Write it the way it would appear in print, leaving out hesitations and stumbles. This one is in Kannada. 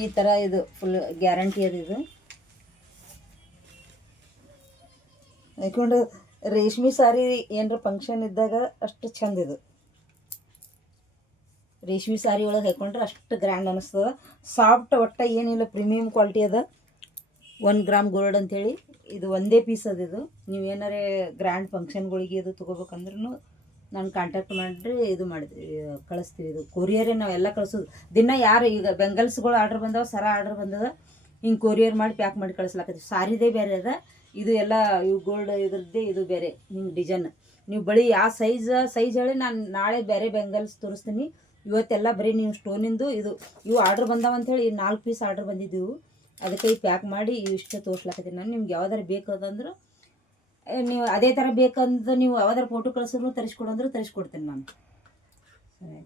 ಈ ಥರ ಇದು ಫುಲ್ ಗ್ಯಾರಂಟಿ ಅದು. ಇದು ಯಾಕಂದ್ರೆ ರೇಷ್ಮೆ ಸಾರಿ ಏನರ ಫಂಕ್ಷನ್ ಇದ್ದಾಗ ಅಷ್ಟು ಚಂದ. ಇದು ರೇಷ್ಮೆ ಸಾರಿ ಒಳಗೆ ಹಾಕೊಂಡ್ರೆ ಅಷ್ಟು ಗ್ರ್ಯಾಂಡ್ ಅನ್ನಿಸ್ತದೆ. ಸಾಫ್ಟ್ ಒಟ್ಟ ಏನಿಲ್ಲ, ಪ್ರೀಮಿಯಮ್ ಕ್ವಾಲಿಟಿ ಅದ. 1 ಗ್ರಾಮ್ ಗೋಲ್ಡ್ ಅಂಥೇಳಿ ಇದು ಒಂದೇ ಪೀಸ್ ಅದು. ಇದು ನೀವು ಏನಾರೇ ಗ್ರ್ಯಾಂಡ್ ಫಂಕ್ಷನ್ಗಳಿಗೆ ಇದು ತೊಗೋಬೇಕಂದ್ರೂ ನಾನು ಕಾಂಟ್ಯಾಕ್ಟ್ ಮಾಡಿರಿ, ಇದು ಮಾಡಿದ್ವಿ ಕಳಿಸ್ತೀವಿ. ಇದು ಕೊರಿಯರೇ ನಾವೆಲ್ಲ ಕಳಿಸೋದು. ದಿನ ಯಾರು ಈಗ ಬೆಂಗಲ್ಸ್ಗಳು ಆರ್ಡ್ರ್ ಬಂದವ, ಸರ ಆರ್ಡ್ರ್ ಬಂದದ, ಹಿಂಗೆ ಕೊರಿಯರ್ ಮಾಡಿ ಪ್ಯಾಕ್ ಮಾಡಿ ಕಳಿಸ್ಲಾಕತ್ತೀವಿ. ಸಾರಿದೇ ಬೇರೆ ಅದ, ಇದು ಎಲ್ಲ ಇವು ಗೋಲ್ಡ್ ಇದ್ರದ್ದೇ ಇದು ಬೇರೆ. ಹಿಂಗೆ ಡಿಸೈನ್ ನೀವು ಬಳಿ ಯಾವ ಸೈಜ್ ಹೇಳಿ ನಾನು ನಾಳೆ ಬೇರೆ ಬೆಂಗಲ್ಸ್ ತೋರಿಸ್ತೀನಿ. ಇವತ್ತೆಲ್ಲ ಬರೀ ನೀವು ಸ್ಟೋನಿಂದು ಇದು ಇವು ಆರ್ಡ್ರ್ ಬಂದಾವಂಥೇಳಿ 4 ಪೀಸ್ ಆರ್ಡ್ರ್ ಬಂದಿದ್ದೆವು. ಅದಕ್ಕೆ ಈ ಪ್ಯಾಕ್ ಮಾಡಿ ಇಷ್ಟೇ ತೋರಿಸ್ಲಾಕತ್ತೀನಿ ನಾನು. ನಿಮ್ಗೆ ಯಾವ್ದಾರು ಬೇಕದಂದ್ರೆ ನೀವು ಅದೇ ಥರ ಬೇಕಂದ್ರೆ ನೀವು ಯಾವ್ದಾರು ಫೋಟೋ ಕಳಿಸಿದ್ರು ತರಿಸ್ಕೊಡಂದ್ರೆ ತರಿಸ್ಕೊಡ್ತೀನಿ ನಾನು. ಸರಿ.